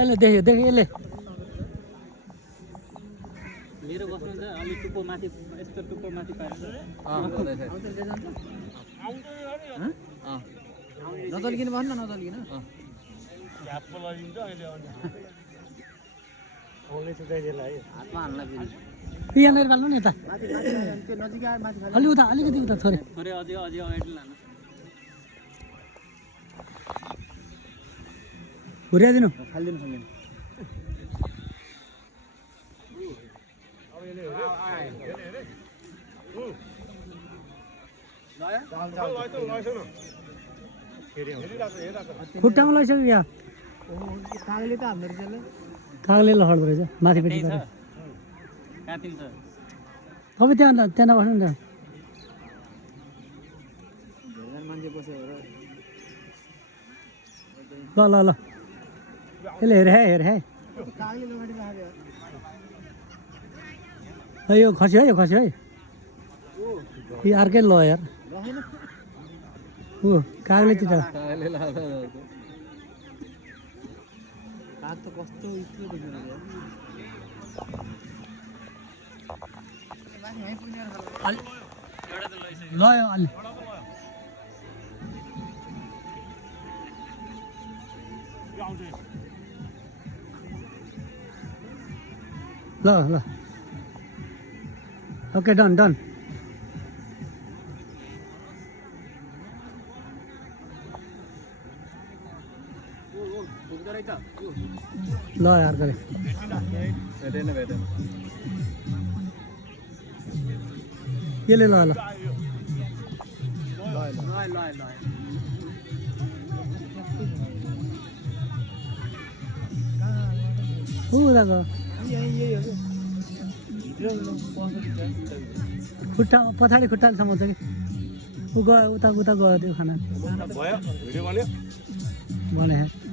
यसले देख्यो देख्यो यसले मेरो बस्नु त अलि टुप्पो माथि यस्तो टुप्पो माथि पारेर नचल्किनु भन्न नचल्किनु हातमा हाल्न फेरि यहाँनिर बाल्नु नि यता त्यो नजिक आयो माथि अलि उता अलिकति उता छोरे थोरै अझै अगाडि लानु घुर्याइदिनु फालिदिनु फालिदिनु खुट्टामा लैसक्यो क्या कागले त हाल्दो रहेछ ल कागले लखड्दो रहेछ माथिपट्टि छ गएर काटिङ छ अब त्यहाँ त्यहाँ बस्नु नि धेरै मान्छे बस्यो ल ल ल यसले हेर है कागले लगाडी राख्यो यो खस्यो है यो अर्कै ल यार राखेन ऊ कागले चिटा कागले लाग्दा काग त कस्तो इत्रो देखिरहेको लयो अलि ल ल ओके डन डन ल यार गरे यसले ल ल उताको खुट्टा पछाडि खुट्टासम्म छ कि ऊ गयो उता गयो त्यो खाना भयो भिडियो बन्यो भने